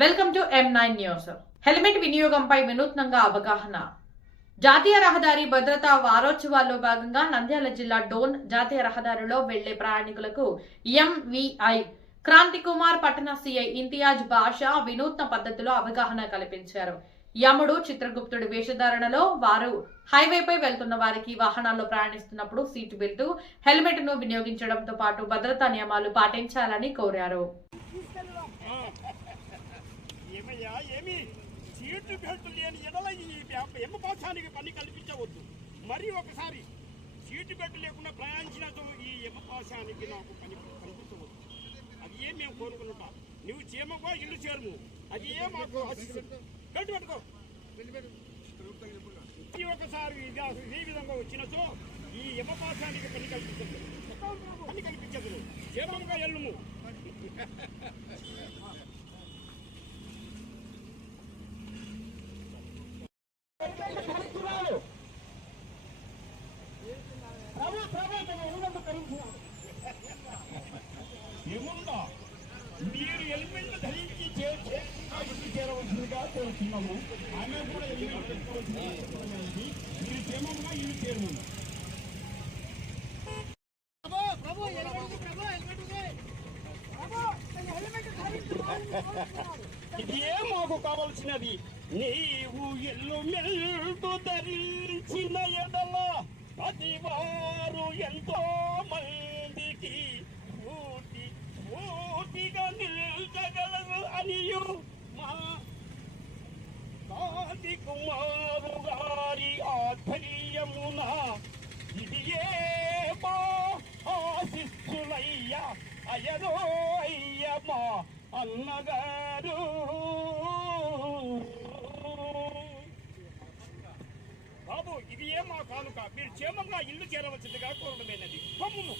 Welcome to M9 news. Helmet వినియోగంపై వినూత్నంగా అవగాహన. జాతీయ రహదారి భద్రతా వారోత్సవాల్లో భాగంగా నంద్యాల జిల్లా డోన్ జాతీయ రహదారిలో వెళ్లే ప్రయాణికులకు MVI క్రాంతి కుమార్ పట్టణ సిఐ ఇంతియాజ్ బాషా వినూత్న పద్ధతిలో అవగాహన కల్పించారు. యముడు చిత్రగుప్తుడి వేషధారణలో వారు హైవేపై వెళ్తున్న వారికి వాహనాల్లో ప్రయాణిస్తున్నప్పుడు సీట్ బెల్ట్, హెల్మెట్ ను వినియోగించడంతో పాటు భద్రతా నియమాలు పాటించాలని కోరారు. సీటు బెల్ట్ లేని ఎడల ఈ యమపాశానికి పని కల్పించవద్దు. మరి ఒకసారి సీటు బెల్ట్ లేకుండా ప్రయాణించినతో ఈ యమపాశానికి నాకు పని కల్పించవద్దు. అది ఏం మేము కోరుకుంటా. నువ్వు క్షేమంగా ఇల్లు చేరుము, అది ఏ మాకు బెల్ట్ పెట్టుకో. ఒకసారి ఈ విధంగా వచ్చినతో ఈ యమపాశానికి పని కల్పించదు. క్షేమంగా ఎల్లుము. మీరు హెల్మెట్ ధరించి చేరవలసిందిగా కోరుతున్నాము. ఆమె కూడా హెల్మెట్ పెట్టుకోవాల్సింది. మీరు క్షేమంగా ఇల్లు చేరుము. ఇదే మాకు కావలసినది. నీవు ఎల్లు మెల్టు ధరించిన ఎడల అది వారు ఎంతో మందికి పూర్తిగా నిల్చగలరు అనియు మా కాంతి కుమారు గారి ఆధ్వర్యమున ఇది ఏ మా ఆశిస్తులయ్యా అయ్యరో అయ్యమ్మా అన్నగారు. బాబు, ఇది ఏ మా కానుక. మీరు క్షేమంగా ఇల్లు చేరవలసిందిగా కోరడమేనది. కొమ్ము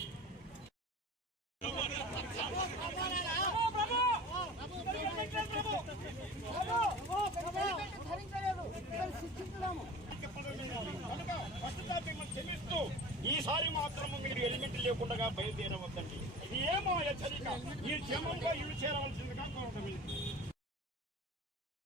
క్షమిస్తూ ఈసారి మాత్రము మీరు హెల్మెట్ లేకుండా బయలుదేరవద్దండి. ఇది ఏమో హెచ్చరిక. మీరు క్షేమంగా ఇల్లు చేరవలసిందిగా కోరడమే.